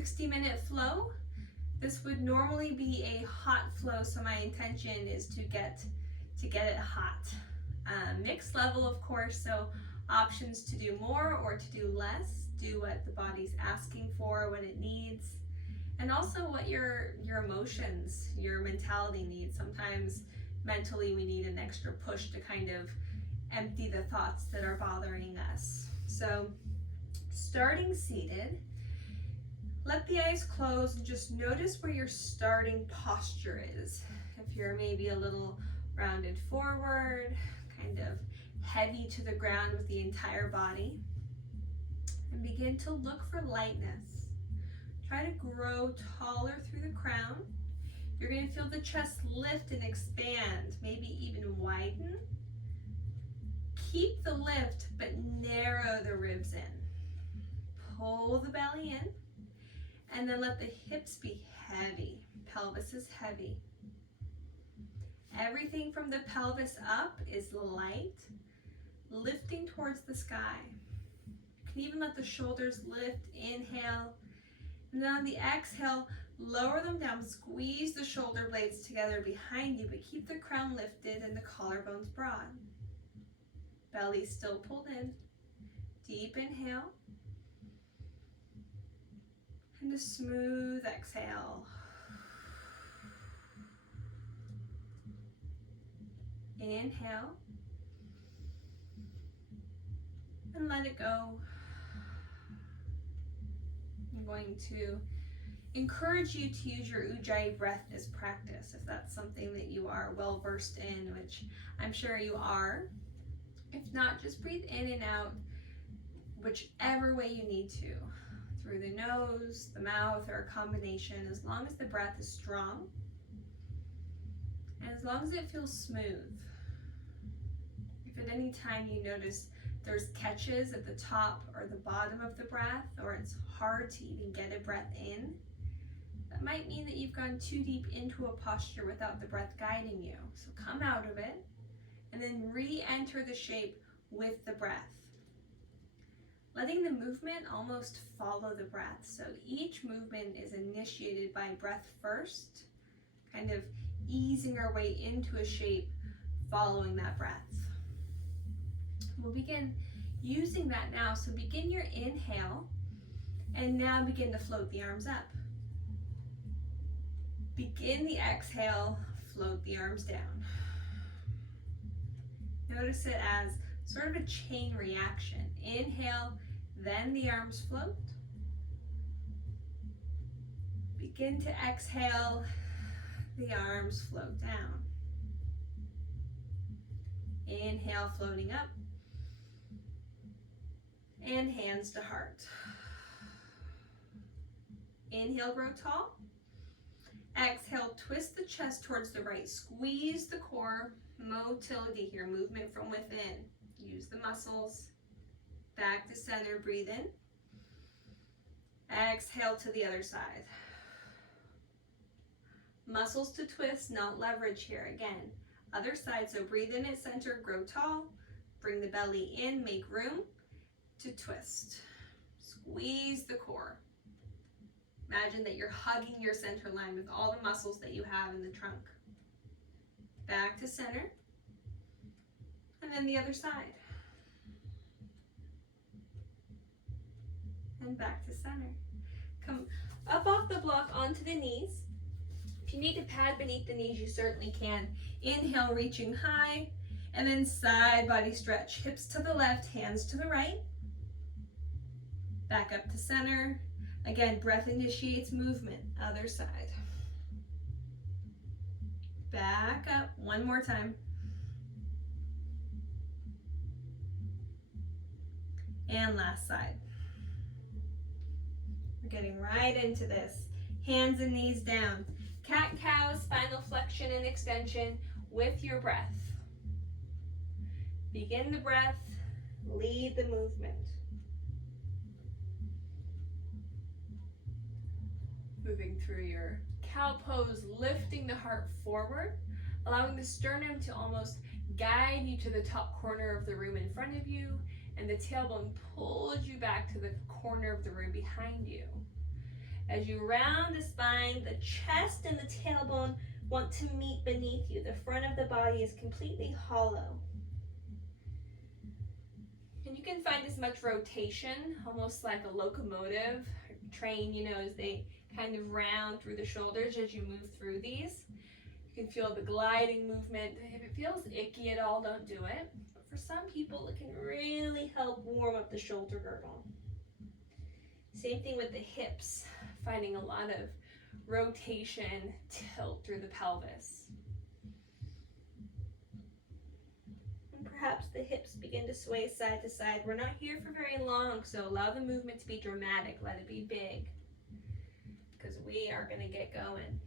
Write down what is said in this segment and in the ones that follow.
60-minute flow. This would normally be a hot flow, so my intention is to get it hot. Mixed level, of course, so options to do more or to do less. Do what the body's asking for, what it needs, and also what your emotions, your mentality needs. Sometimes mentally we need an extra push to kind of empty the thoughts that are bothering us. So starting seated, let the eyes close and just notice where your starting posture is. If you're maybe a little rounded forward, kind of heavy to the ground with the entire body, and begin to look for lightness. Try to grow taller through the crown. You're going to feel the chest lift and expand, maybe even widen. Keep the lift, but narrow the ribs in. Pull the belly in, and then let the hips be heavy. Pelvis is heavy. Everything from the pelvis up is light, lifting towards the sky. You can even let the shoulders lift, inhale, and then on the exhale, lower them down, squeeze the shoulder blades together behind you, but keep the crown lifted and the collarbones broad. Belly still pulled in. Deep inhale, and a smooth exhale. Inhale, and let it go. I'm going to encourage you to use your Ujjayi breath as practice, if that's something that you are well versed in, which I'm sure you are. If not, just breathe in and out, whichever way you need to, through the nose, the mouth, or a combination, as long as the breath is strong and as long as it feels smooth. If at any time you notice there's catches at the top or the bottom of the breath, or it's hard to even get a breath in, that might mean that you've gone too deep into a posture without the breath guiding you. So come out of it and then re-enter the shape with the breath. Letting the movement almost follow the breath. So each movement is initiated by breath first, kind of easing our way into a shape following that breath. We'll begin using that now. So begin your inhale and now begin to float the arms up. Begin the exhale, float the arms down. Notice it as sort of a chain reaction. Inhale, then the arms float. Begin to exhale, the arms float down. Inhale, floating up. And hands to heart. Inhale, grow tall. Exhale, twist the chest towards the right. Squeeze the core. Motility here, movement from within. Use the muscles. Back to center, breathe in. Exhale to the other side. Muscles to twist, not leverage here. Again, other side, so breathe in at center, grow tall. Bring the belly in, make room to twist. Squeeze the core. Imagine that you're hugging your center line with all the muscles that you have in the trunk. Back to center. And then the other side. And back to center. Come up off the block onto the knees. If you need to pad beneath the knees, you certainly can. Inhale, reaching high. And then side body stretch. Hips to the left, hands to the right. Back up to center. Again, breath initiates movement. Other side. Back up. One more time. And last side. We're getting right into this. Hands and knees down. Cat-cow, spinal flexion and extension with your breath. Begin the breath. Lead the movement. Moving through your cow pose, lifting the heart forward, allowing the sternum to almost guide you to the top corner of the room in front of you, and the tailbone pulls you back to the corner of the room behind you. As you round the spine, the chest and the tailbone want to meet beneath you. The front of the body is completely hollow. And you can find as much rotation, almost like a locomotive train, you know, as they kind of round through the shoulders as you move through these. You can feel the gliding movement. If it feels icky at all, don't do it. But for some people, it can really help warm up the shoulder girdle. Same thing with the hips, finding a lot of rotation, tilt through the pelvis. And perhaps the hips begin to sway side to side. We're not here for very long, so allow the movement to be dramatic. Let it be big, because we are going to get going.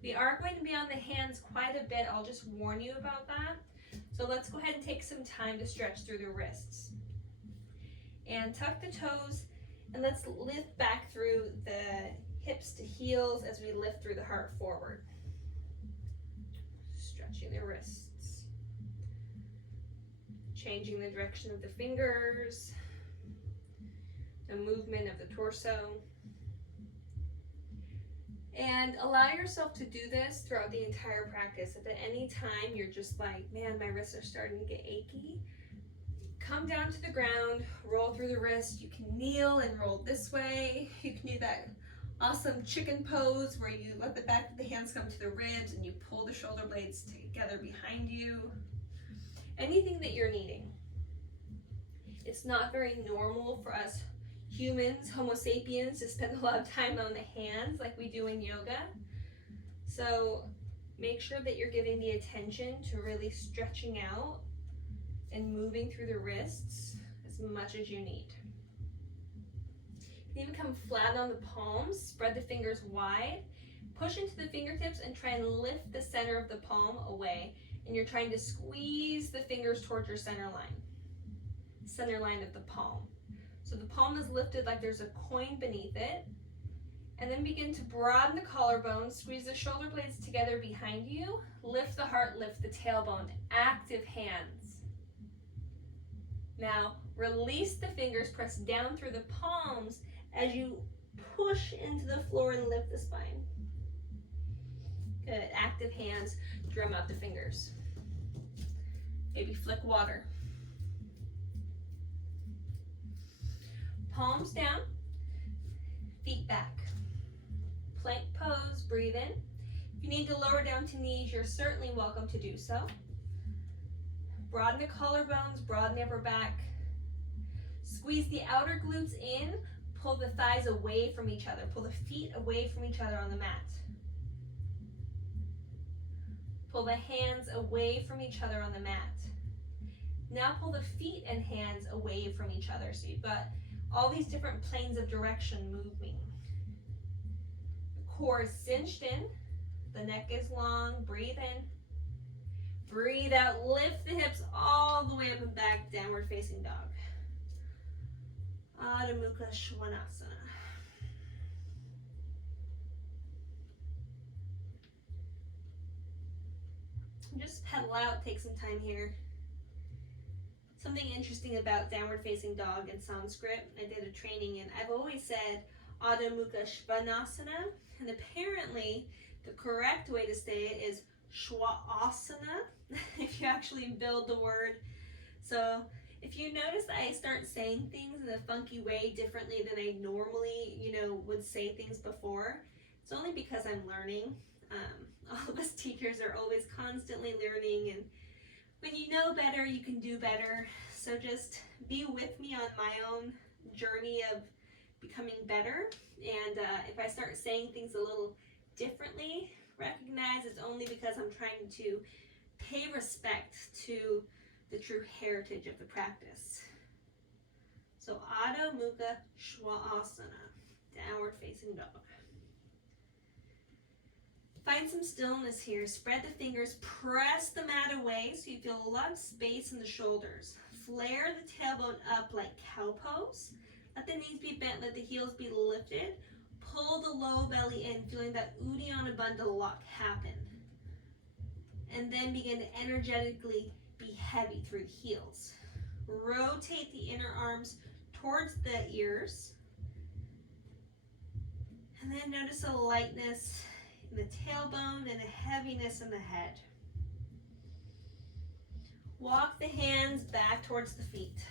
We are going to be on the hands quite a bit. I'll just warn you about that. So let's go ahead and take some time to stretch through the wrists. And tuck the toes, and let's lift back through the hips to heels as we lift through the heart forward. Stretching the wrists. Changing the direction of the fingers. The movement of the torso. And allow yourself to do this throughout the entire practice. If at any time you're just like, man, my wrists are starting to get achy, come down to the ground, roll through the wrist. You can kneel and roll this way. You can do that awesome chicken pose where you let the back of the hands come to the ribs and you pull the shoulder blades together behind you. Anything that you're needing. It's not very normal for us humans, Homo sapiens, to spend a lot of time on the hands like we do in yoga. So make sure that you're giving the attention to really stretching out and moving through the wrists as much as you need. You can even come flat on the palms, spread the fingers wide, push into the fingertips and try and lift the center of the palm away. And you're trying to squeeze the fingers towards your center line of the palm. So the palm is lifted like there's a coin beneath it. And then begin to broaden the collarbone, squeeze the shoulder blades together behind you, lift the heart, lift the tailbone, active hands. Now release the fingers, press down through the palms as you push into the floor and lift the spine. Good, active hands, drum out the fingers. Maybe flick water. Palms down, feet back. Plank pose, breathe in. If you need to lower down to knees, you're certainly welcome to do so. Broaden the collarbones, broaden the upper back. Squeeze the outer glutes in, pull the thighs away from each other. Pull the feet away from each other on the mat. Pull the hands away from each other on the mat. Now pull the feet and hands away from each other. So you've got all these different planes of direction moving. The core is cinched in, the neck is long, breathe in. Breathe out, lift the hips all the way up and back, downward facing dog. Adho Mukha Svanasana. Just pedal out, take some time here. Something interesting about downward facing dog in Sanskrit, I did a training and I've always said Adho Mukha Svanasana, and apparently the correct way to say it is Shwasana, if you actually build the word. So if you notice that I start saying things in a funky way differently than I normally, would say things before, it's only because I'm learning. All of us teachers are always constantly learning, and when you know better, you can do better. So just be with me on my own journey of becoming better. And if I start saying things a little differently, recognize it's only because I'm trying to pay respect to the true heritage of the practice. So Adho Mukha Svanasana, downward facing dog. Find some stillness here. Spread the fingers, press the mat away so you feel a lot of space in the shoulders. Flare the tailbone up like cow pose. Let the knees be bent, let the heels be lifted. Pull the low belly in, feeling that Uddiyana Bandha lock happen. And then begin to energetically be heavy through the heels. Rotate the inner arms towards the ears. then notice a lightness in the tailbone and a heaviness in the head. Walk the hands back towards the feet.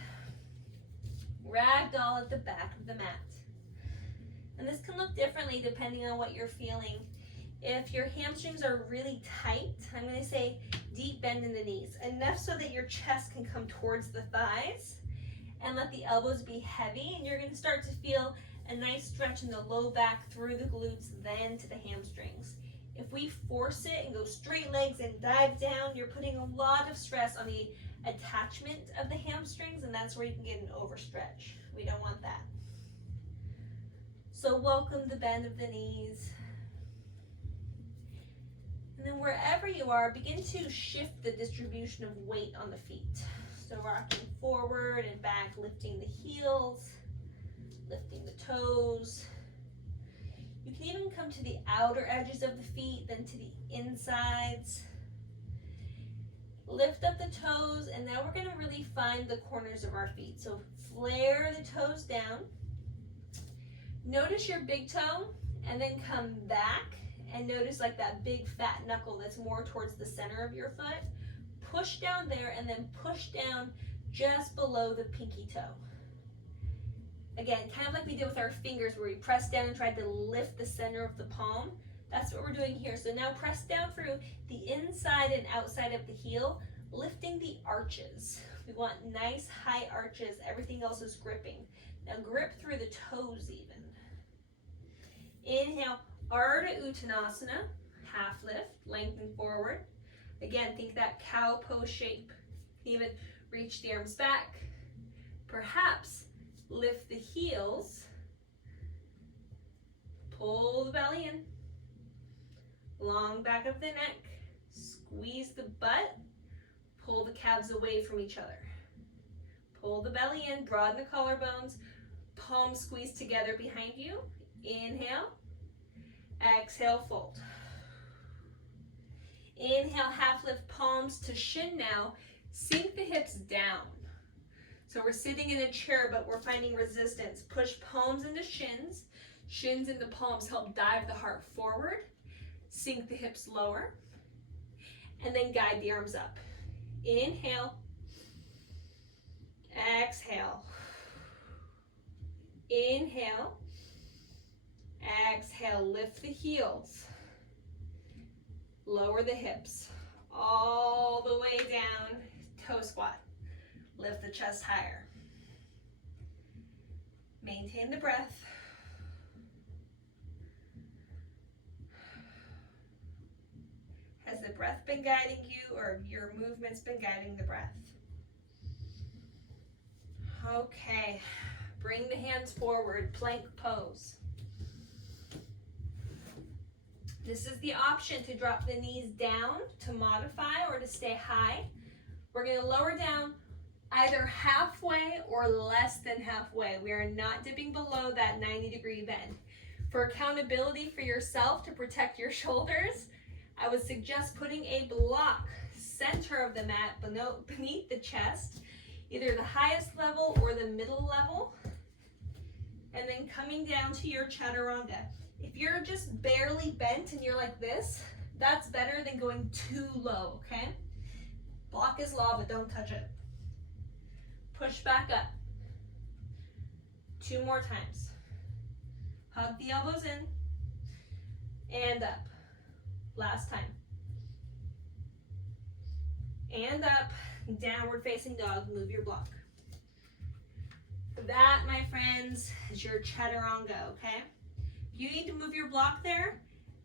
Ragdoll at the back of the mat. And this can look differently depending on what you're feeling. If your hamstrings are really tight, I'm going to say deep bend in the knees, enough so that your chest can come towards the thighs, and let the elbows be heavy, and you're going to start to feel a nice stretch in the low back through the glutes, then to the hamstrings. If we force it and go straight legs and dive down, you're putting a lot of stress on the attachment of the hamstrings, and that's where you can get an overstretch. We don't want that. So welcome the bend of the knees. And then wherever you are, begin to shift the distribution of weight on the feet. So rocking forward and back, lifting the heels, lifting the toes. You can even come to the outer edges of the feet, then to the insides. Lift up the toes, and now we're going to really find the corners of our feet. So flare the toes down. Notice your big toe, and then come back, and notice like that big fat knuckle that's more towards the center of your foot. Push down there, and then push down just below the pinky toe. Again, kind of like we did with our fingers where we pressed down and tried to lift the center of the palm. That's what we're doing here. So now press down through the inside and outside of the heel, lifting the arches. We want nice high arches. Everything else is gripping. Now grip through the toes even. Inhale, Ardha Uttanasana, half lift, lengthen forward. Again, think that cow pose shape. Even reach the arms back. Perhaps lift the heels. Pull the belly in. Long back of the neck. Squeeze the butt. Pull the calves away from each other. Pull the belly in, broaden the collarbones. Palms squeeze together behind you. Inhale. Exhale, fold. Inhale, half lift palms to shin now. Sink the hips down. So we're sitting in a chair, but we're finding resistance. Push palms into shins. Shins into palms help dive the heart forward. Sink the hips lower. And then guide the arms up. Inhale. Exhale. Inhale. Exhale, lift the heels. Lower the hips. All the way down, toe squat. Lift the chest higher. Maintain the breath. Has the breath been guiding you, or your movement's been guiding the breath? Okay, bring the hands forward, plank pose. This is the option to drop the knees down to modify or to stay high. We're going to lower down either halfway or less than halfway. We are not dipping below that 90-degree bend. For accountability for yourself to protect your shoulders, I would suggest putting a block center of the mat beneath the chest, either the highest level or the middle level, and then coming down to your chaturanga. If you're just barely bent and you're like this, that's better than going too low, okay? Block is law, but don't touch it. Push back up. 2 more times. Hug the elbows in. And up. Last time. And up. Downward facing dog. Move your block. That, my friends, is your chaturanga, okay? If you need to move your block there,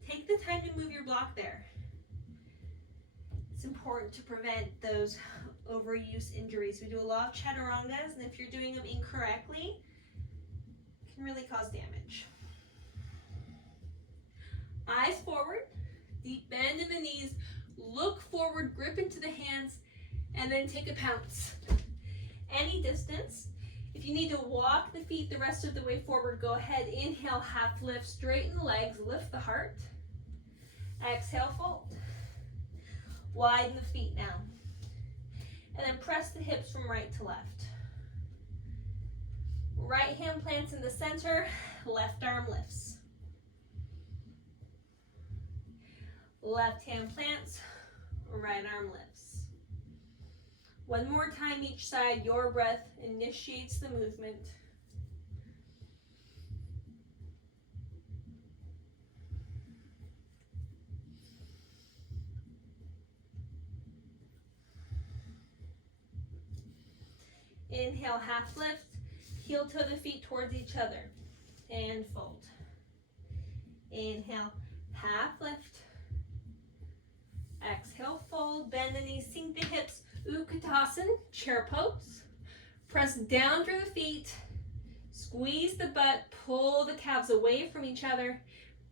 take the time to move your block there. It's important to prevent those overuse injuries. We do a lot of chaturangas, and if you're doing them incorrectly, it can really cause damage. Eyes forward, deep bend in the knees, look forward, grip into the hands, and then take a pounce. Any distance. If you need to walk the feet the rest of the way forward, go ahead. Inhale, half lift, straighten the legs, lift the heart. Exhale, fold. Widen the feet now. And then press the hips from right to left. Right hand plants in the center, left arm lifts. Left hand plants, right arm lifts. One more time each side. Your breath initiates the movement. Inhale, half lift. Heel toe the feet towards each other. And fold. Inhale, half lift. Exhale, fold. Bend the knees, sink the hips. Utkatasana, chair pose. Press down through the feet. Squeeze the butt. Pull the calves away from each other.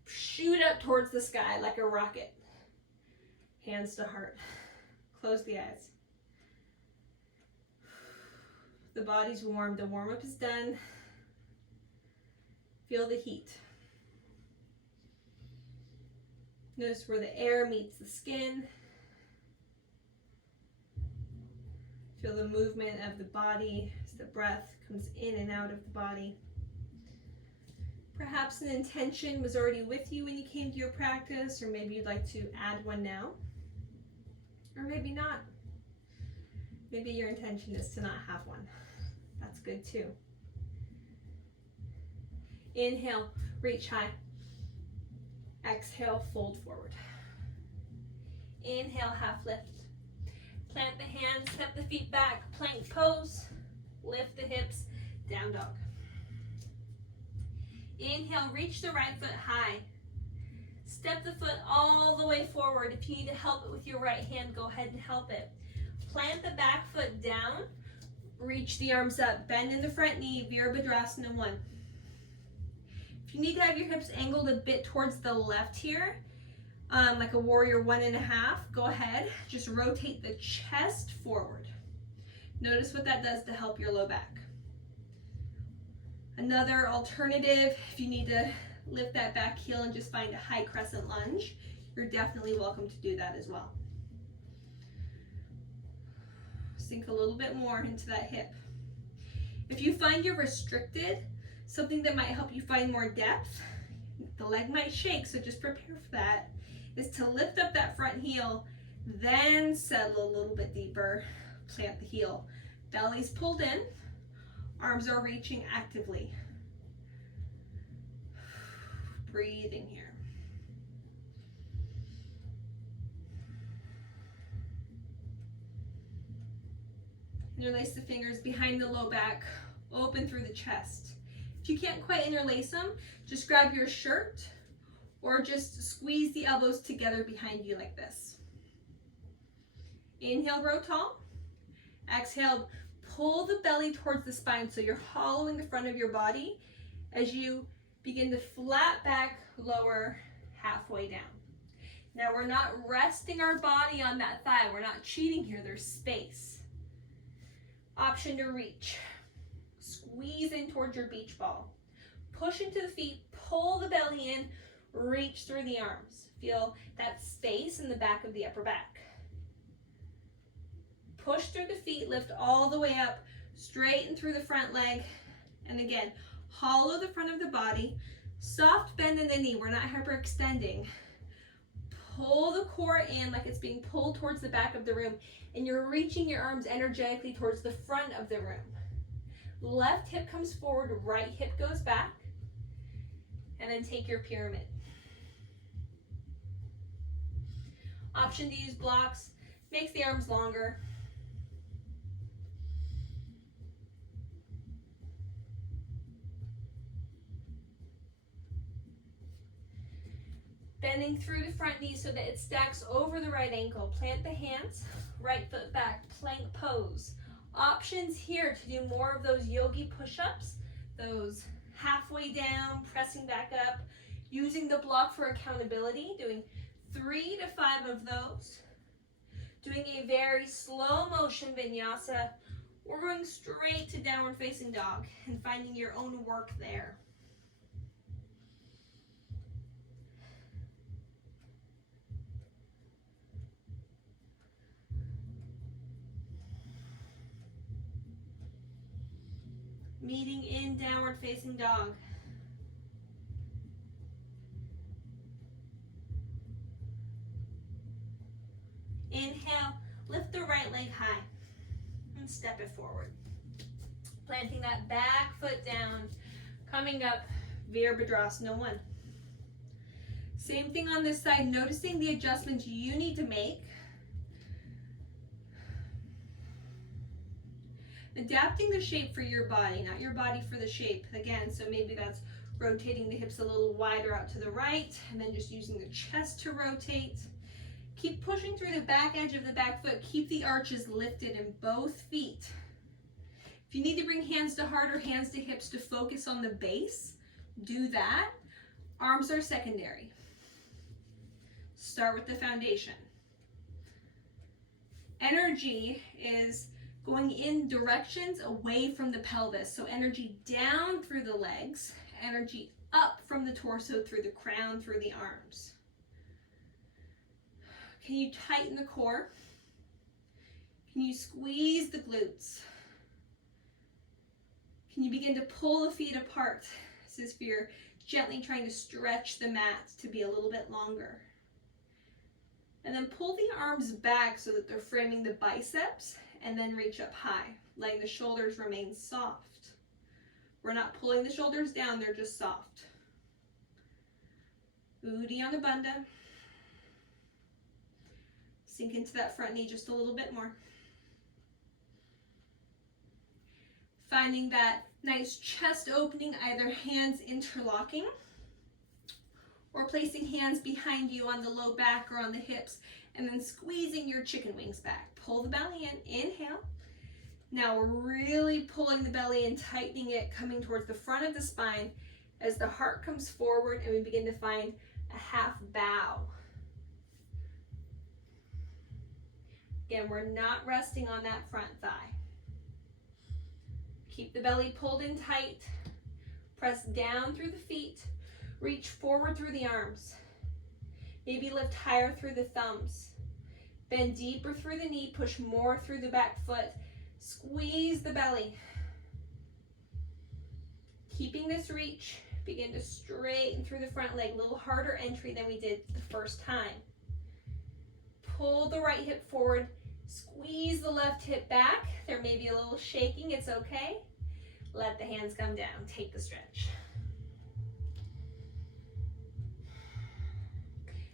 Shoot up towards the sky like a rocket. Hands to heart. Close the eyes. The body's warm. The warm-up is done. Feel the heat. Notice where the air meets the skin. Feel the movement of the body as the breath comes in and out of the body. Perhaps an intention was already with you when you came to your practice, or maybe you'd like to add one now, or maybe not. Maybe your intention is to not have one. That's good too. Inhale, reach high. Exhale, fold forward. Inhale, half lift. Plant the hands, step the feet back, plank pose. Lift the hips, down dog. Inhale, reach the right foot high. Step the foot all the way forward. If you need to help it with your right hand, go ahead and help it. Plant the back foot down. Reach the arms up. Bend in the front knee, Virabhadrasana 1. If you need to have your hips angled a bit towards the left here, like a warrior 1.5, go ahead. Just rotate the chest forward. Notice what that does to help your low back. Another alternative, if you need to lift that back heel and just find a high crescent lunge, you're definitely welcome to do that as well. Sink a little bit more into that hip. If you find you're restricted, something that might help you find more depth, the leg might shake, so just prepare for that, is to lift up that front heel, then settle a little bit deeper, plant the heel. Belly's pulled in, arms are reaching actively. Breathing here. Interlace the fingers behind the low back, open through the chest. If you can't quite interlace them, just grab your shirt or just squeeze the elbows together behind you like this. Inhale, grow tall. Exhale, pull the belly towards the spine so you're hollowing the front of your body as you begin to flat back, lower, halfway down. Now we're not resting our body on that thigh. We're not cheating here. There's space. Option to reach. Squeeze in towards your beach ball. Push into the feet, pull the belly in, reach through the arms. Feel that space in the back of the upper back. Push through the feet, lift all the way up, straighten through the front leg, and again, hollow the front of the body, soft bend in the knee, we're not hyperextending. Pull the core in like it's being pulled towards the back of the room, and you're reaching your arms energetically towards the front of the room. Left hip comes forward, right hip goes back, and then take your pyramid. Option to use blocks, makes the arms longer. Bending through the front knee so that it stacks over the right ankle. Plant the hands, right foot back, plank pose. Options here to do more of those yogi push-ups, those halfway down, pressing back up, using the block for accountability, doing 3 to 5 of those. Doing a very slow motion vinyasa, or going straight to downward facing dog and finding your own work there. Meeting in downward facing dog. Inhale, lift the right leg high and step it forward. Planting that back foot down, coming up, Virabhadrasana 1. Same thing on this side, noticing the adjustments you need to make. Adapting the shape for your body, not your body for the shape. Again, so maybe that's rotating the hips a little wider out to the right, and then just using the chest to rotate. Keep pushing through the back edge of the back foot. Keep the arches lifted in both feet. If you need to bring hands to heart or hands to hips to focus on the base, do that. Arms are secondary. Start with the foundation. Energy is going in directions away from the pelvis. So energy down through the legs, energy up from the torso, through the crown, through the arms. Can you tighten the core? Can you squeeze the glutes? Can you begin to pull the feet apart? This is if you're gently trying to stretch the mat to be a little bit longer. And then pull the arms back so that they're framing the biceps, and then reach up high, letting the shoulders remain soft. We're not pulling the shoulders down, they're just soft. Uddiyana Bandha. Sink into that front knee just a little bit more. Finding that nice chest opening, either hands interlocking or placing hands behind you on the low back or on the hips, and then squeezing your chicken wings back. Pull the belly in, inhale. Now we're really pulling the belly and tightening it, coming towards the front of the spine as the heart comes forward and we begin to find a half bow. Again, we're not resting on that front thigh. Keep the belly pulled in tight. Press down through the feet. Reach forward through the arms. Maybe lift higher through the thumbs. Bend deeper through the knee. Push more through the back foot. Squeeze the belly. Keeping this reach, begin to straighten through the front leg. A little harder entry than we did the first time. Pull the right hip forward. Squeeze the left hip back. There may be a little shaking, it's okay. Let the hands come down, take the stretch.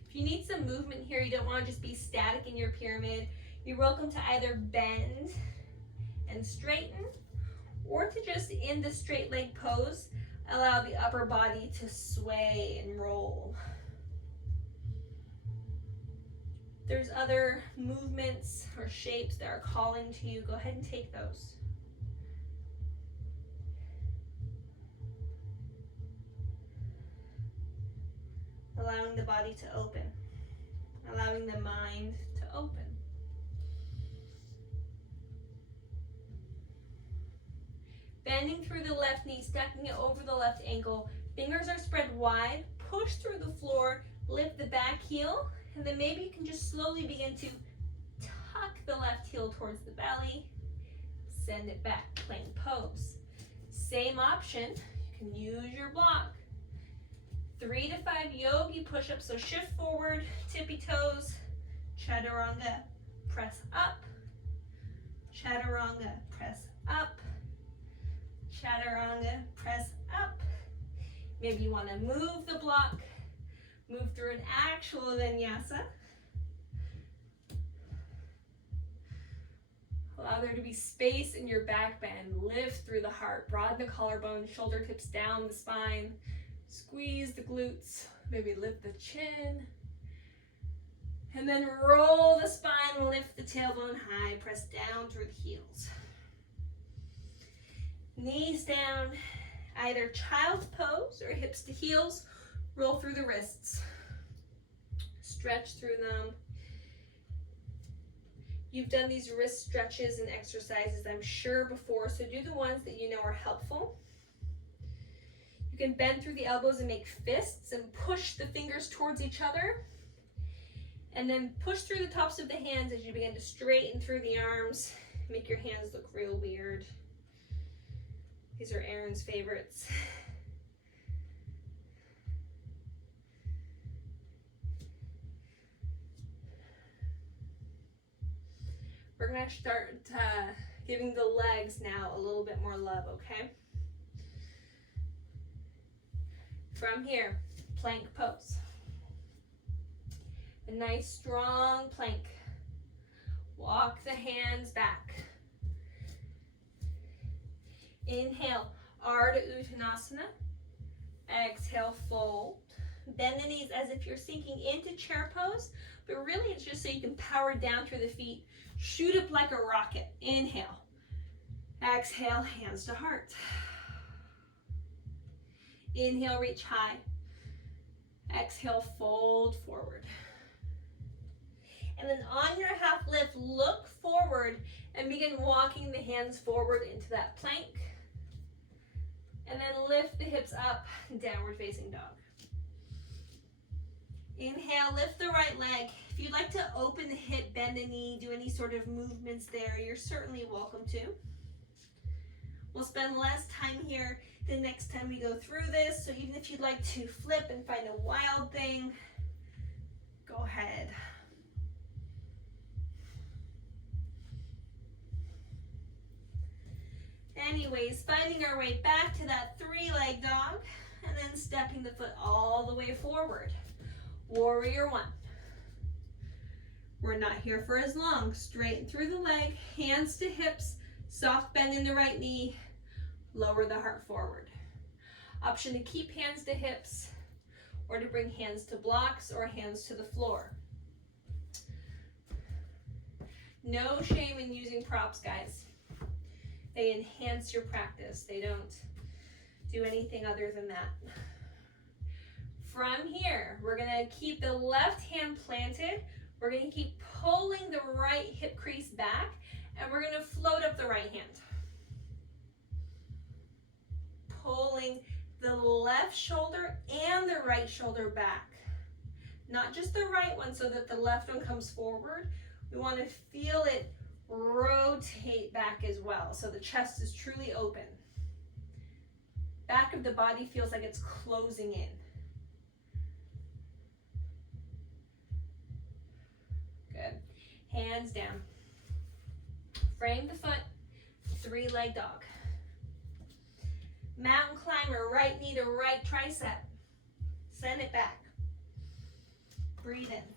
If you need some movement here, you don't want to just be static in your pyramid, you're welcome to either bend and straighten, or to just in the straight leg pose, allow the upper body to sway and roll. There's other movements or shapes that are calling to you. Go ahead and take those. Allowing the body to open. Allowing the mind to open. Bending through the left knee, stacking it over the left ankle. Fingers are spread wide. Push through the floor. Lift the back heel. And then maybe you can just slowly begin to tuck the left heel towards the belly. Send it back, plank pose. Same option, you can use your block. 3 to 5 yogi push-ups, so shift forward, tippy toes, chaturanga, press up, chaturanga, press up, chaturanga, press up. Maybe you want to move the block. Move through an actual vinyasa. Allow there to be space in your back bend. Lift through the heart. Broaden the collarbone. Shoulder tips down the spine. Squeeze the glutes. Maybe lift the chin. And then roll the spine. Lift the tailbone high. Press down through the heels. Knees down. Either child's pose or hips to heels. Roll through the wrists, stretch through them. You've done these wrist stretches and exercises, I'm sure, before, so do the ones that you know are helpful. You can bend through the elbows and make fists and push the fingers towards each other. And then push through the tops of the hands as you begin to straighten through the arms. Make your hands look real weird. These are Erin's favorites. We're gonna start giving the legs now a little bit more love, okay? From here, plank pose. A nice strong plank. Walk the hands back. Inhale, Ardha Uttanasana. Exhale, fold. Bend the knees as if you're sinking into chair pose, but really it's just so you can power down through the feet. Shoot up like a rocket. Inhale. Exhale, hands to heart. Inhale, reach high. Exhale, fold forward. And then on your half lift, look forward and begin walking the hands forward into that plank. And then lift the hips up, downward facing dog. Inhale, lift the right leg. If you'd like to open the hip, bend the knee, do any sort of movements there, you're certainly welcome to. We'll spend less time here the next time we go through this, so even if you'd like to flip and find a wild thing, go ahead. Anyways, finding our way back to that three-leg dog, and then stepping the foot all the way forward. Warrior one. We're not here for as long. Straighten through the leg, hands to hips, soft bend in the right knee, lower the heart forward. Option to keep hands to hips, or to bring hands to blocks or hands to the floor. No shame in using props, guys. They enhance your practice. They don't do anything other than that. From here, we're gonna keep the left hand planted. We're gonna keep pulling the right hip crease back, and we're gonna float up the right hand. Pulling the left shoulder and the right shoulder back. Not just the right one so that the left one comes forward. We wanna feel it rotate back as well, so the chest is truly open. Back of the body feels like it's closing in. Good. Hands down. Frame the foot, three-leg dog. Mountain climber, right knee to right tricep. Send it back. Breathe in.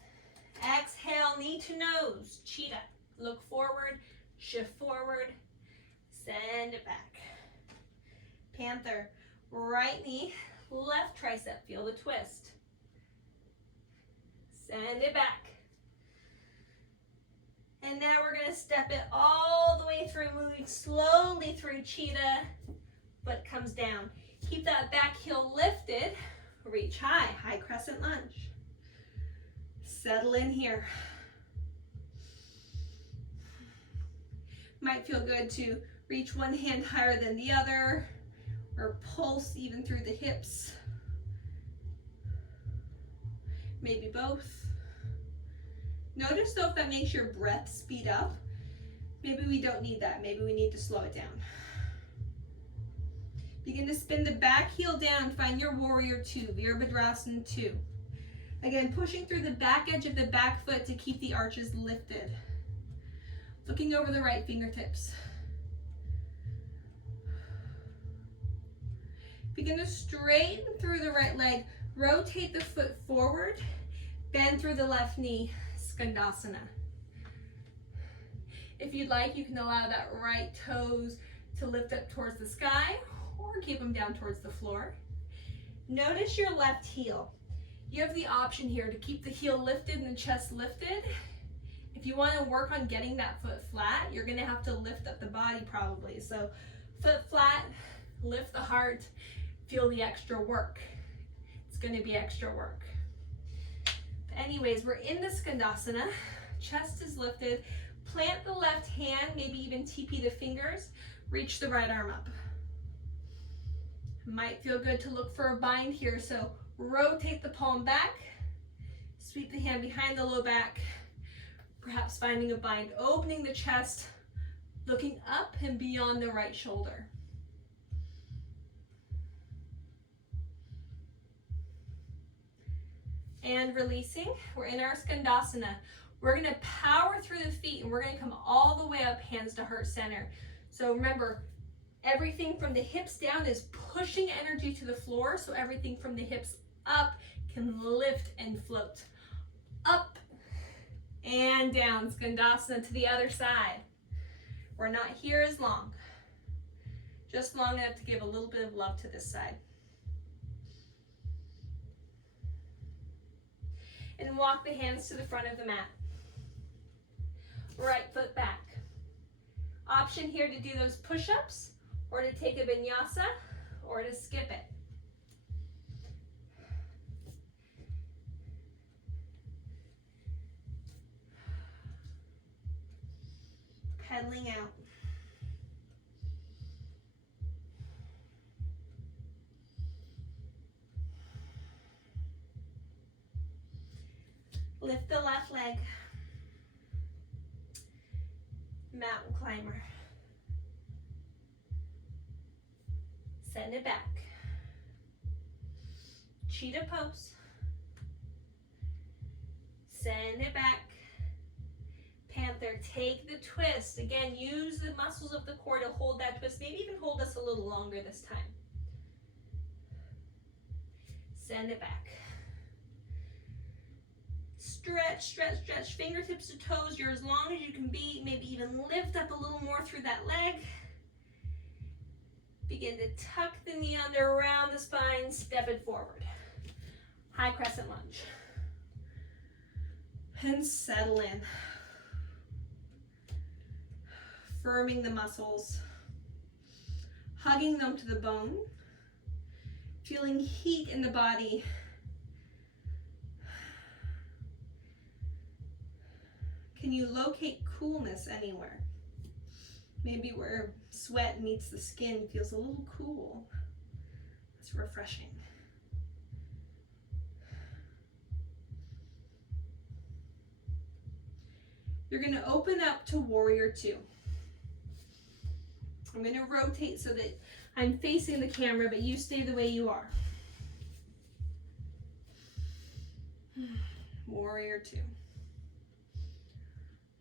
Exhale, knee to nose, cheetah. Look forward, shift forward, send it back. Panther, right knee, left tricep, feel the twist. Send it back. And now we're gonna step it all the way through, moving slowly through cheetah, foot comes down. Keep that back heel lifted, reach high, high crescent lunge. Settle in here. Might feel good to reach one hand higher than the other, or pulse even through the hips. Maybe both. Notice though if that makes your breath speed up. Maybe we don't need that. Maybe we need to slow it down. Begin to spin the back heel down. Find your warrior two, Virabhadrasana 2. Again, pushing through the back edge of the back foot to keep the arches lifted. Looking over the right fingertips. Begin to straighten through the right leg. Rotate the foot forward. Bend through the left knee. Skandasana. If you'd like, you can allow that right toes to lift up towards the sky or keep them down towards the floor. Notice your left heel. You have the option here to keep the heel lifted and the chest lifted. If you want to work on getting that foot flat, you're going to have to lift up the body probably. So foot flat, lift the heart, feel the extra work. It's going to be extra work. But anyways, we're in the Skandasana. Chest is lifted. Plant the left hand, maybe even TP the fingers. Reach the right arm up. Might feel good to look for a bind here, so rotate the palm back. Sweep the hand behind the low back. Perhaps finding a bind, opening the chest, looking up and beyond the right shoulder. And releasing. We're in our Skandasana. We're gonna power through the feet and we're gonna come all the way up, hands to heart center. So remember, everything from the hips down is pushing energy to the floor, so everything from the hips up can lift and float. Up and down, Skandasana to the other side. We're not here as long, just long enough to give a little bit of love to this side. And walk the hands to the front of the mat. Right foot back. Option here to do those push-ups, or to take a vinyasa, or to skip it. Pedaling out. Lift the left leg. Mountain climber. Send it back. Cheetah pose. Send it back. Panther, take the twist. Again, use the muscles of the core to hold that twist. Maybe even hold us a little longer this time. Send it back. Stretch, stretch, stretch. Fingertips to toes. You're as long as you can be. Maybe even lift up a little more through that leg. Begin to tuck the knee under around the spine. Step it forward. High crescent lunge. And settle in. Firming the muscles. Hugging them to the bone. Feeling heat in the body. Can you locate coolness anywhere? Maybe where sweat meets the skin feels a little cool. It's refreshing. You're going to open up to warrior two. I'm going to rotate so that I'm facing the camera, but you stay the way you are. Warrior two.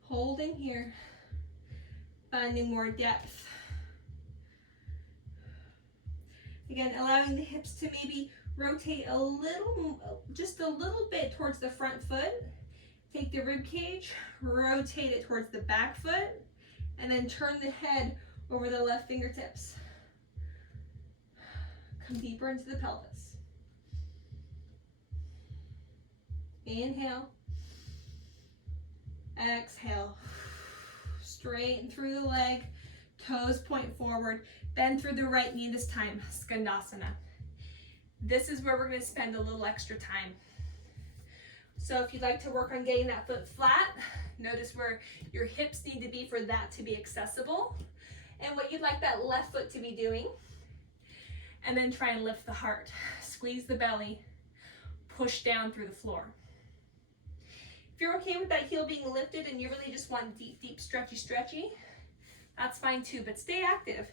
Holding here, finding more depth. Again, allowing the hips to maybe rotate a little, just a little bit towards the front foot. Take the rib cage, rotate it towards the back foot, and then turn the head over the left fingertips. Come deeper into the pelvis. Inhale. Exhale. Straighten through the leg. Toes point forward. Bend through the right knee this time. Skandasana. This is where we're going to spend a little extra time. So if you'd like to work on getting that foot flat, notice where your hips need to be for that to be accessible, and what you'd like that left foot to be doing. And then try and lift the heart. Squeeze the belly. Push down through the floor. If you're okay with that heel being lifted and you really just want deep, deep, stretchy, that's fine too, but stay active.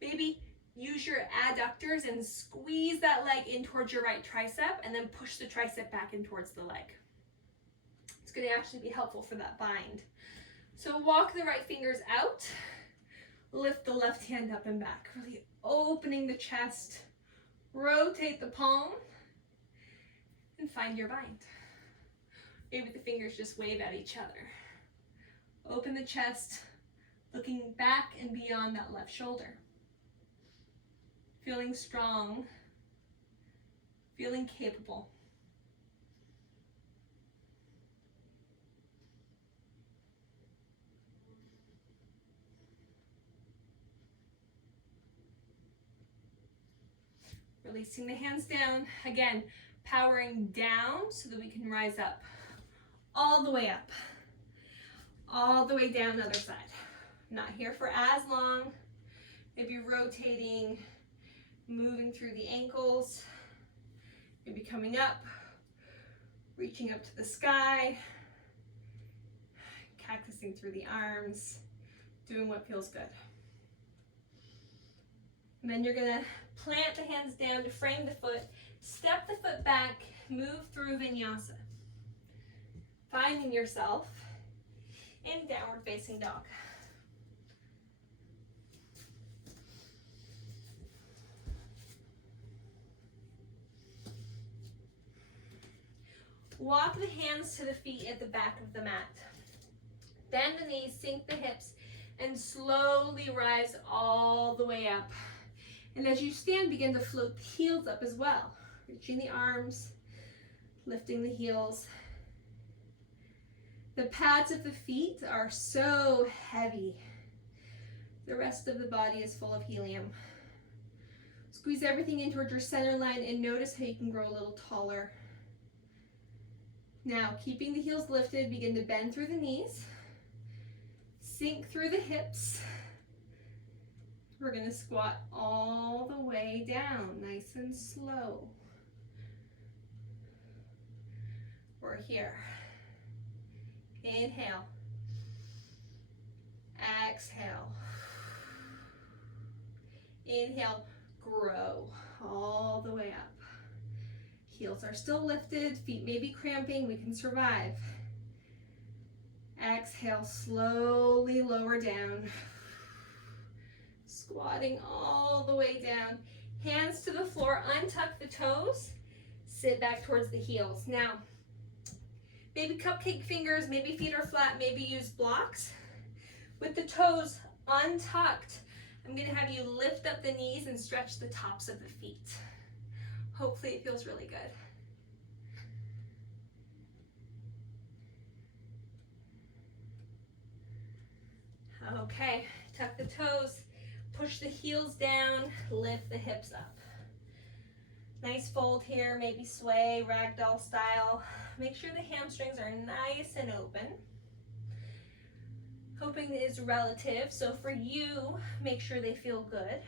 Maybe use your adductors and squeeze that leg in towards your right tricep and then push the tricep back in towards the leg. It's going to actually be helpful for that bind. So walk the right fingers out, lift the left hand up and back, really opening the chest, rotate the palm, and find your bind. Maybe the fingers just wave at each other. Open the chest, looking back and beyond that left shoulder. Feeling strong, feeling capable. Releasing the hands down. Again, powering down so that we can rise up. All the way up. All the way down the other side. Not here for as long. Maybe rotating, moving through the ankles. Maybe coming up, reaching up to the sky. Cactusing through the arms. Doing what feels good. And then you're going to plant the hands down to frame the foot. Step the foot back. Move through vinyasa. Finding yourself in downward facing dog. Walk the hands to the feet at the back of the mat. Bend the knees, sink the hips, and slowly rise all the way up. And as you stand, begin to float the heels up as well. Reaching the arms, lifting the heels. The pads of the feet are so heavy. The rest of the body is full of helium. Squeeze everything in towards your center line and notice how you can grow a little taller. Now, keeping the heels lifted, begin to bend through the knees. Sink through the hips. We're going to squat all the way down, nice and slow. We're here. Inhale. Exhale. Inhale, grow all the way up. Heels are still lifted, feet may be cramping, we can survive. Exhale, slowly lower down. Squatting all the way down. Hands to the floor, untuck the toes, sit back towards the heels. Now, maybe cupcake fingers, maybe feet are flat, maybe use blocks. With the toes untucked, I'm gonna have you lift up the knees and stretch the tops of the feet. Hopefully it feels really good. Okay, tuck the toes, push the heels down, lift the hips up. Nice fold here, maybe sway, ragdoll style. Make sure the hamstrings are nice and open. Hoping is relative, so for you, make sure they feel good.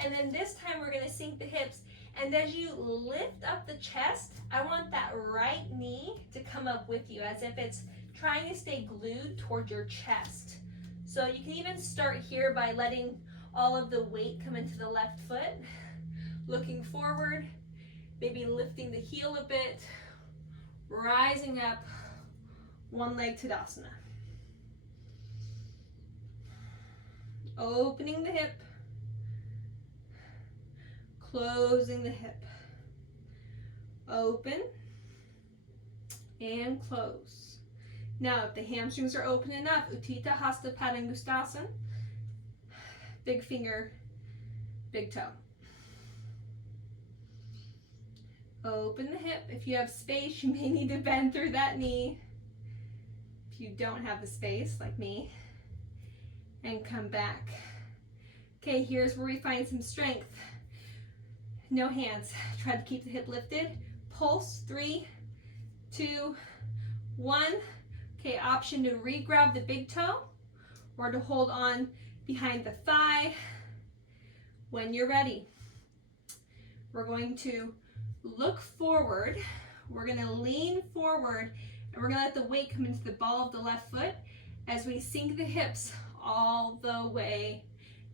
And then this time we're gonna sink the hips, and as you lift up the chest, I want that right knee to come up with you as if it's trying to stay glued toward your chest. So you can even start here by letting all of the weight come into the left foot, looking forward, maybe lifting the heel a bit, rising up, one leg Tadasana. Opening the hip, closing the hip. Open and close. Now, if the hamstrings are open enough, Utthita Hasta Padangustasana, big finger, big toe. Open the hip. If you have space, you may need to bend through that knee. If you don't have the space, like me, and come back. Okay, here's where we find some strength. No hands. Try to keep the hip lifted. Pulse, 3, 2, 1. Okay, option to re-grab the big toe or to hold on behind the thigh when you're ready. We're going to look forward. We're going to lean forward and we're going to let the weight come into the ball of the left foot as we sink the hips all the way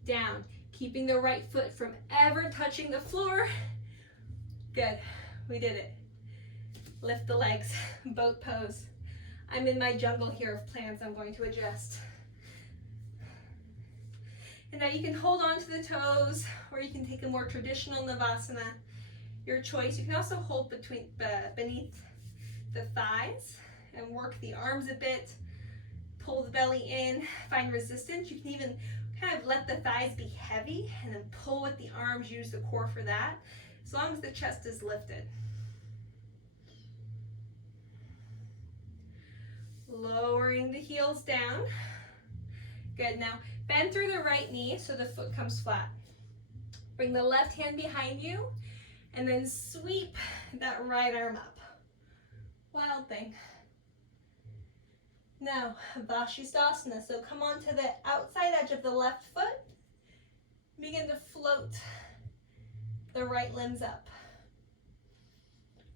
down, keeping the right foot from ever touching the floor. Good, we did it. Lift the legs, boat pose. I'm in my jungle here of plants. I'm going to adjust. And now you can hold on to the toes, or you can take a more traditional Navasana, your choice. You can also hold beneath the thighs and work the arms a bit. Pull the belly in, find resistance. You can even kind of let the thighs be heavy and then pull with the arms, use the core for that, as long as the chest is lifted. Lowering the heels down. Good, now bend through the right knee so the foot comes flat. Bring the left hand behind you and then sweep that right arm up. Wild thing. Now, Vashisthasana. So come on to the outside edge of the left foot. Begin to float the right limbs up.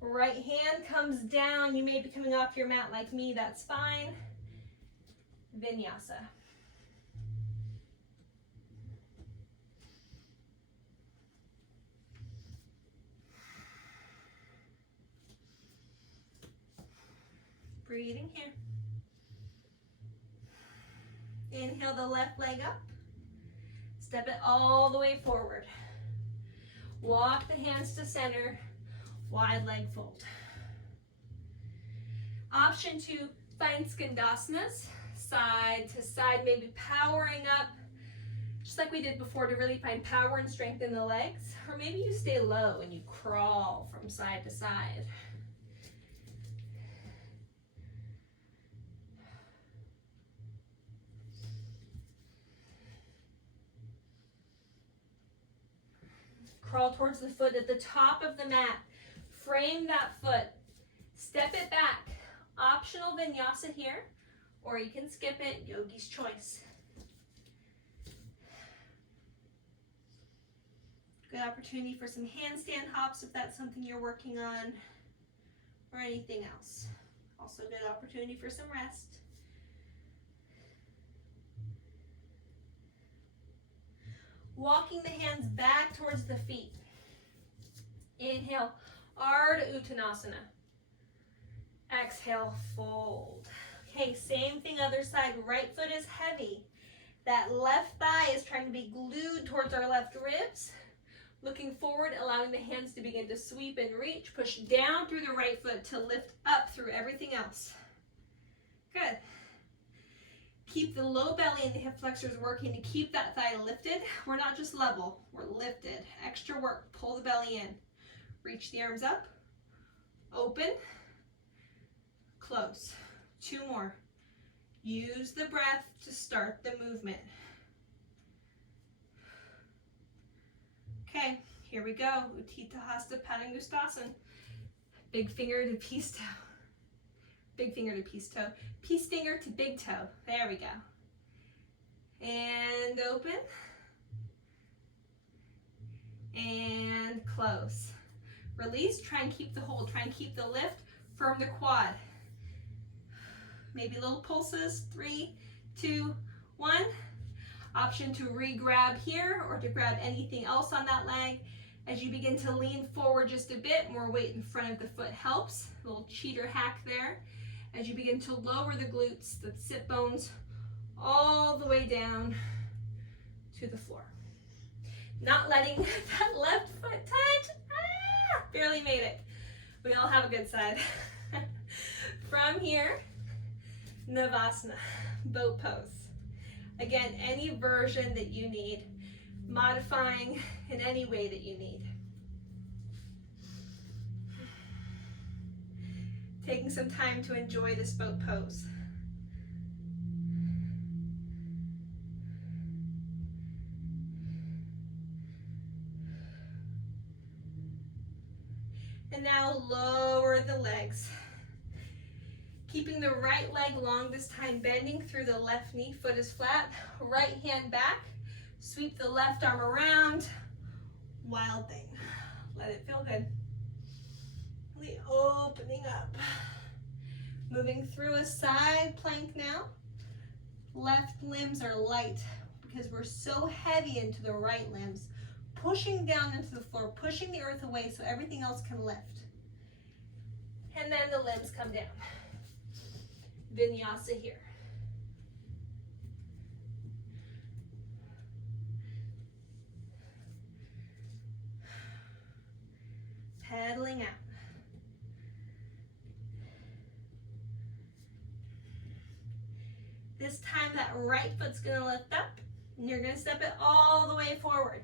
Right hand comes down. You may be coming off your mat like me, that's fine. Vinyasa. Breathing here. Inhale the left leg up. Step it all the way forward. Walk the hands to center. Wide leg fold. Option 2, find Skandasanas. Side to side, maybe powering up, just like we did before, to really find power and strength in the legs. Or maybe you stay low and you crawl from side to side. Crawl towards the foot at the top of the mat. Frame that foot. Step it back. Optional vinyasa here, or you can skip it, yogi's choice. Good opportunity for some handstand hops if that's something you're working on, or anything else. Also good opportunity for some rest. Walking the hands back towards the feet. Inhale, Ardha Uttanasana. Exhale, fold. Okay, same thing other side. Right foot is heavy. That left thigh is trying to be glued towards our left ribs. Looking forward, allowing the hands to begin to sweep and reach. Push down through the right foot to lift up through everything else. Good. Keep the low belly and the hip flexors working to keep that thigh lifted. We're not just level, we're lifted. Extra work, pull the belly in. Reach the arms up, open, close. 2 more. Use the breath to start the movement. Okay, here we go. Utthita Hasta Padangusthasana. Big finger to peace toe. Big finger to peace toe. Peace finger to big toe. There we go. And open. And close. Release. Try and keep the hold. Try and keep the lift. Firm the quad. Maybe little pulses. 3, 2, 1. Option to re-grab here or to grab anything else on that leg. As you begin to lean forward just a bit, more weight in front of the foot helps. A little cheater hack there. As you begin to lower the glutes, the sit bones, all the way down to the floor. Not letting that left foot touch. Ah, barely made it. We all have a good side. From here, Navasana, boat pose. Again, any version that you need, modifying in any way that you need. Taking some time to enjoy this boat pose. And now lower the legs. Keeping the right leg long this time, bending through the left knee, foot is flat, right hand back, sweep the left arm around, wild thing. Let it feel good. Really opening up. Moving through a side plank now. Left limbs are light because we're so heavy into the right limbs. Pushing down into the floor, pushing the earth away so everything else can lift. And then the limbs come down. Vinyasa here. Pedaling out. This time that right foot's gonna lift up and you're gonna step it all the way forward.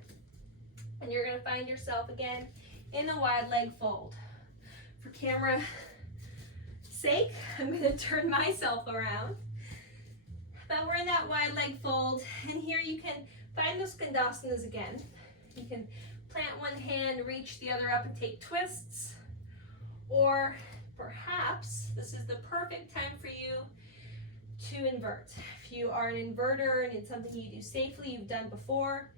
And you're gonna find yourself again in a wide leg fold. For camera sake, I'm gonna turn myself around. But we're in that wide leg fold, and here you can find those Skandasanas again. You can plant one hand, reach the other up and take twists, or perhaps this is the perfect time for you to invert. If you are an inverter and it's something you do safely, you've done before,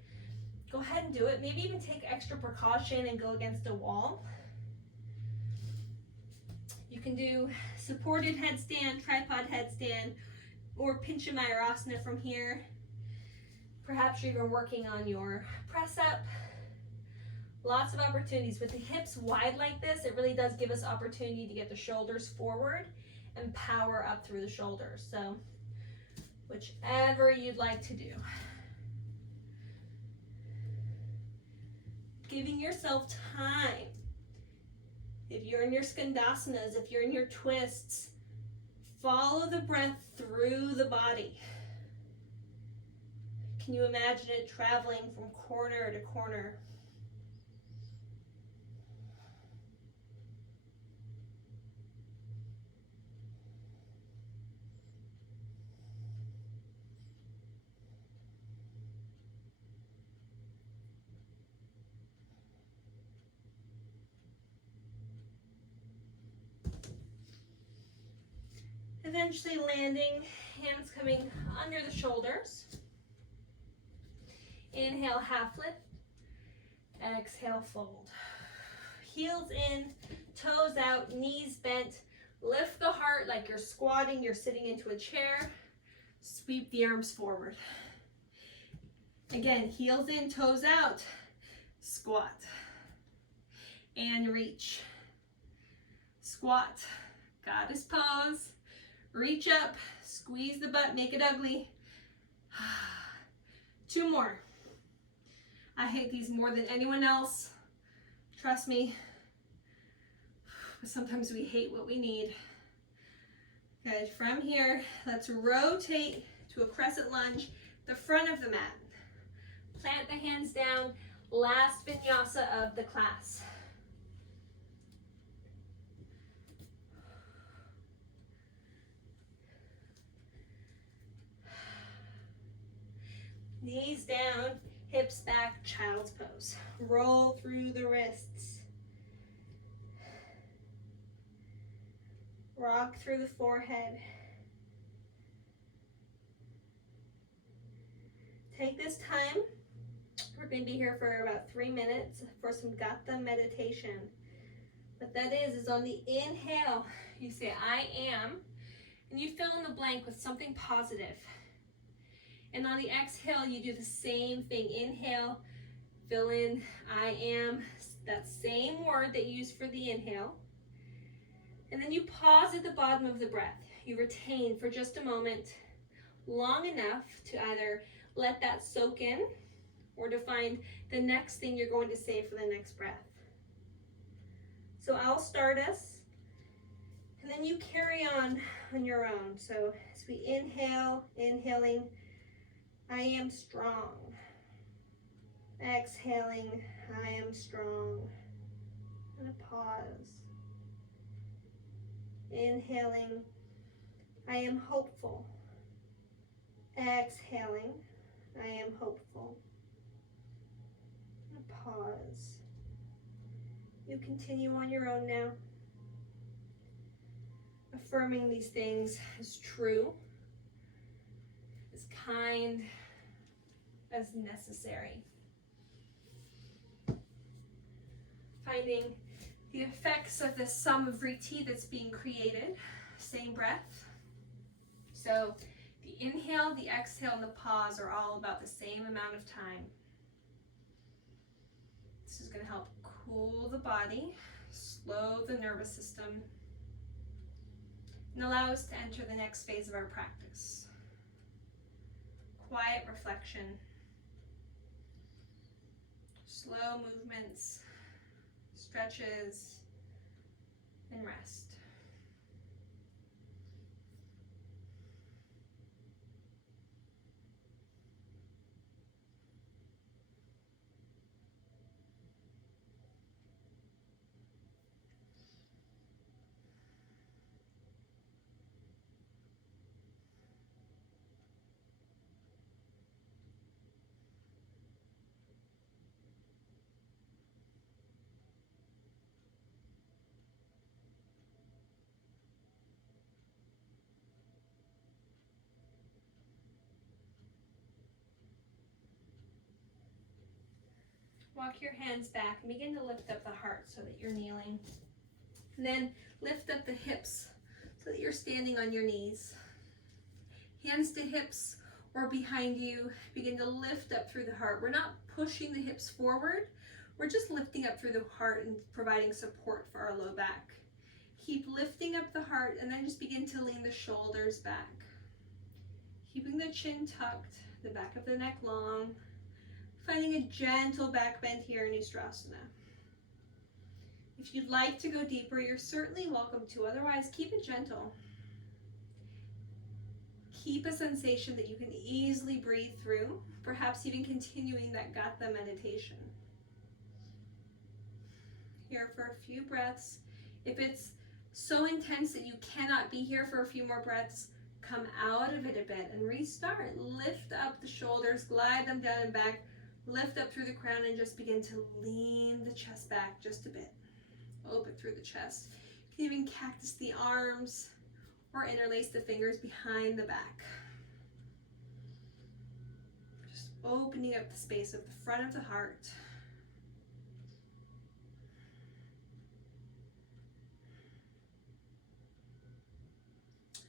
go ahead and do it. Maybe even take extra precaution and go against a wall. You can do supported headstand, tripod headstand, or Pincha Mayurasana from here. Perhaps you're even working on your press up. Lots of opportunities. With the hips wide like this, it really does give us opportunity to get the shoulders forward and power up through the shoulders. So whichever you'd like to do. Giving yourself time. If you're in your skandasanas, if you're in your twists, follow the breath through the body. Can you imagine it traveling from corner to corner? Eventually landing, hands coming under the shoulders. Inhale, half lift. Exhale, fold. Heels in, toes out, knees bent. Lift the heart like you're squatting, you're sitting into a chair. Sweep the arms forward. Again, heels in, toes out. Squat. And reach. Squat. Goddess pose. Reach up, squeeze the butt, make it ugly. 2 more. I hate these more than anyone else. Trust me. But sometimes we hate what we need. Okay, from here, let's rotate to a crescent lunge, the front of the mat. Plant the hands down, last vinyasa of the class. Knees down, hips back, child's pose. Roll through the wrists. Rock through the forehead. Take this time. We're going to be here for about 3 minutes for some Gatha meditation. What that is on the inhale, you say, I am, and you fill in the blank with something positive. And on the exhale, you do the same thing. Inhale, fill in, I am, that same word that you used for the inhale. And then you pause at the bottom of the breath. You retain for just a moment, long enough to either let that soak in or to find the next thing you're going to say for the next breath. So I'll start us, and then you carry on your own. So as we inhale, inhaling, I am strong. Exhaling, I am strong. And a pause. Inhaling, I am hopeful. Exhaling, I am hopeful. And a pause. You continue on your own now. Affirming these things as true, as kind, as necessary. Finding the effects of the sum of vriti that's being created. Same breath. So the inhale, the exhale, and the pause are all about the same amount of time. This is going to help cool the body, slow the nervous system, and allow us to enter the next phase of our practice. Quiet reflection, slow movements, stretches, and rest. Walk your hands back and begin to lift up the heart so that you're kneeling. And then lift up the hips so that you're standing on your knees. Hands to hips or behind you. Begin to lift up through the heart. We're not pushing the hips forward. We're just lifting up through the heart and providing support for our low back. Keep lifting up the heart and then just begin to lean the shoulders back. Keeping the chin tucked, the back of the neck long, finding a gentle back bend here in Ustrasana. If you'd like to go deeper, you're certainly welcome to. Otherwise, keep it gentle. Keep a sensation that you can easily breathe through, perhaps even continuing that Gatha meditation. Here for a few breaths. If it's so intense that you cannot be here for a few more breaths, come out of it a bit and restart. Lift up the shoulders, glide them down and back, lift up through the crown and just begin to lean the chest back just a bit. Open through the chest. You can even cactus the arms or interlace the fingers behind the back. Just opening up the space of the front of the heart.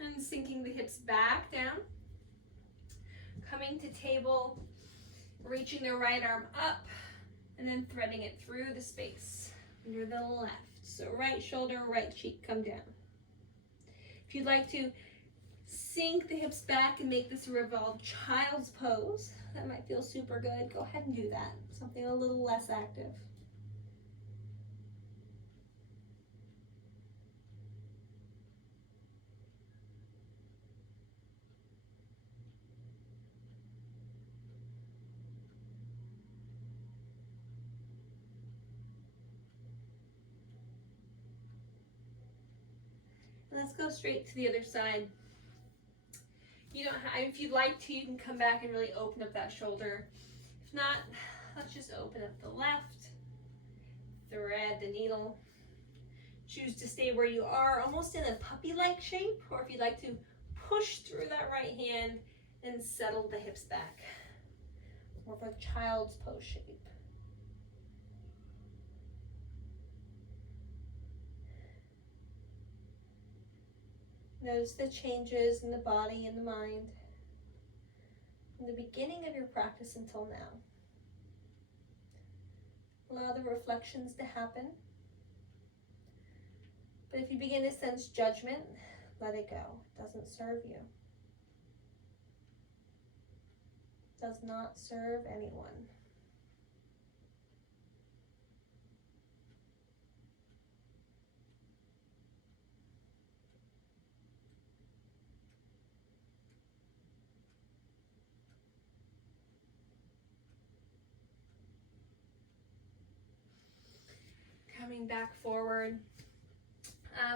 And sinking the hips back down. Coming to table, reaching the right arm up, and then threading it through the space under the left. So right shoulder, right cheek come down. If you'd like to sink the hips back and make this a revolved child's pose, that might feel super good. Go ahead and do that. Something a little less active. Let's go straight to the other side. You don't have, if you'd like to, you can come back and really open up that shoulder. If not, let's just open up the left, thread the needle. Choose to stay where you are, almost in a puppy-like shape, or if you'd like to push through that right hand and settle the hips back. More of a child's pose shape. Notice the changes in the body and the mind from the beginning of your practice until now. Allow the reflections to happen. But if you begin to sense judgment, let it go. It doesn't serve you. It does not serve anyone. Coming back forward.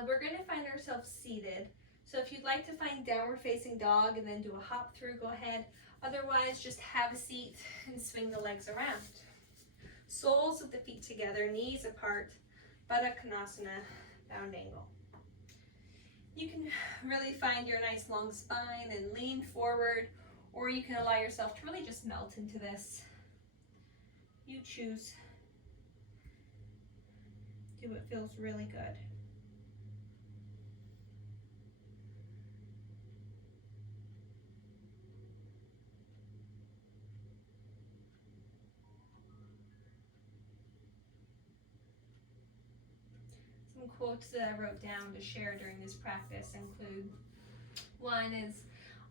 We're going to find ourselves seated. So if you'd like to find downward facing dog and then do a hop through, go ahead. Otherwise, just have a seat and swing the legs around. Soles of the feet together, knees apart, Baddha Konasana, bound angle. You can really find your nice long spine and lean forward, or you can allow yourself to really just melt into this. You choose. Do what feels really good. Some quotes that I wrote down to share during this practice include, one is,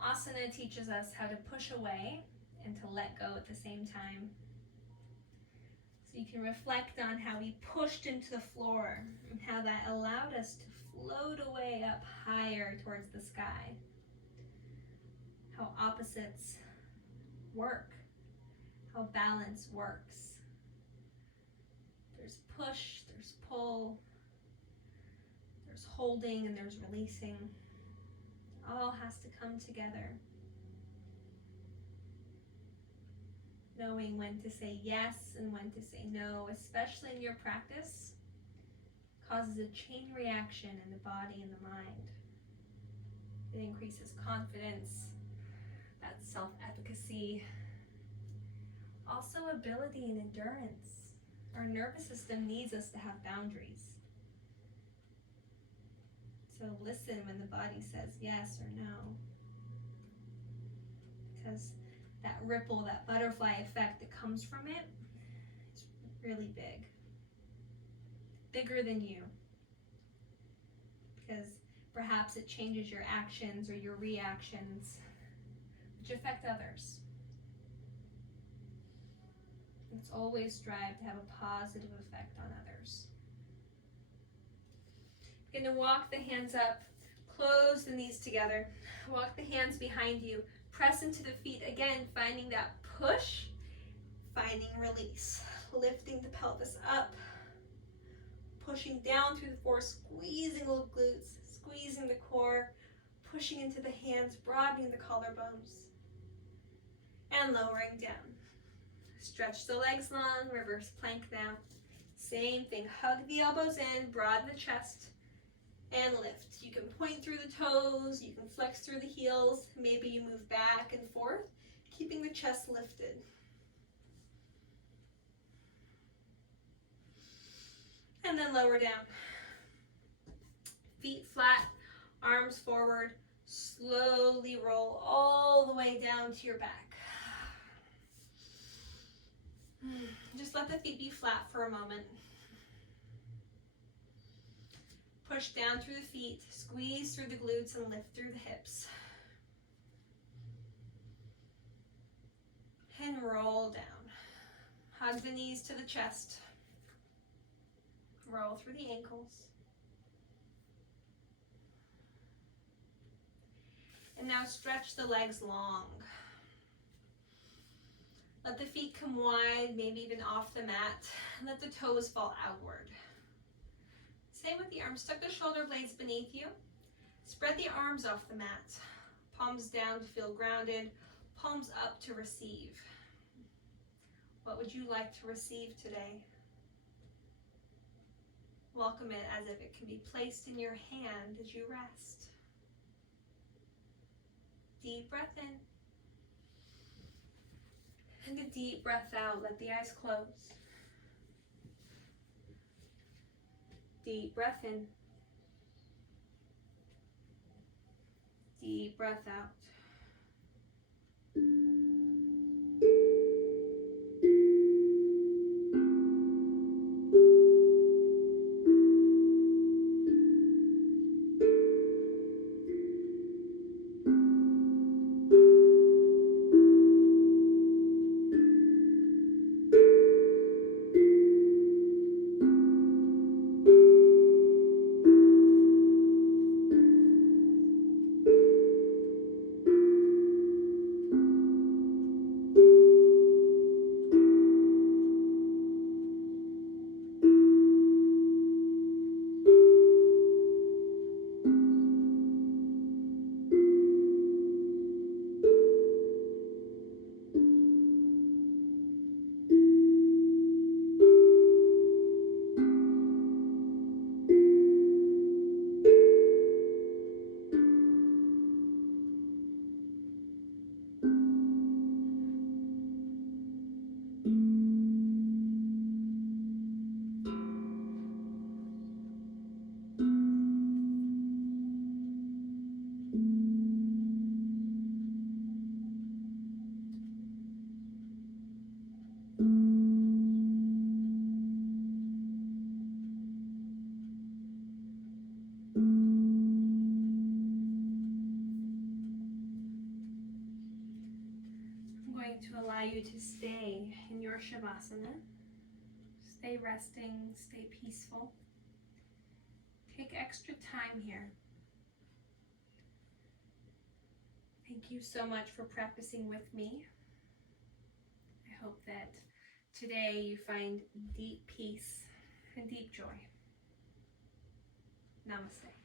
asana teaches us how to push away and to let go at the same time. So you can reflect on how we pushed into the floor and how that allowed us to float away up higher towards the sky. How opposites work, how balance works. There's push, there's pull, there's holding, and there's releasing. All has to come together. Knowing when to say yes and when to say no, especially in your practice, causes a chain reaction in the body and the mind. It increases confidence, that self-efficacy, also ability and endurance. Our nervous system needs us to have boundaries. So listen when the body says yes or no. Because that ripple, that butterfly effect that comes from it is really big. Bigger than you. Because perhaps it changes your actions or your reactions. which affect others. Let's always strive to have a positive effect on others. You're going to walk the hands up, close the knees together, walk the hands behind you, press into the feet, again finding that push, finding release, lifting the pelvis up, pushing down through the floor, squeezing the glutes, squeezing the core, pushing into the hands, broadening the collarbones, and lowering down. Stretch the legs long, reverse plank now. Same thing, hug the elbows in, broaden the chest, and lift. You can point through the toes, you can flex through the heels, maybe you move back and forth, keeping the chest lifted. And then lower down. Feet flat, arms forward, slowly roll all the way down to your back. Just let the feet be flat for a moment. Push down through the feet, squeeze through the glutes, and lift through the hips. And roll down. Hug the knees to the chest. Roll through the ankles. And now stretch the legs long. Let the feet come wide, maybe even off the mat. Let the toes fall outward. Same with the arms. Tuck the shoulder blades beneath you. Spread the arms off the mat. Palms down to feel grounded. Palms up to receive. What would you like to receive today? Welcome it as if it can be placed in your hand as you rest. Deep breath in. And a deep breath out. Let the eyes close. Deep breath in. Deep breath out. To allow you to stay in your savasana. Stay resting, stay peaceful. Take extra time here. Thank you so much for practicing with me. I hope that today you find deep peace and deep joy. Namaste.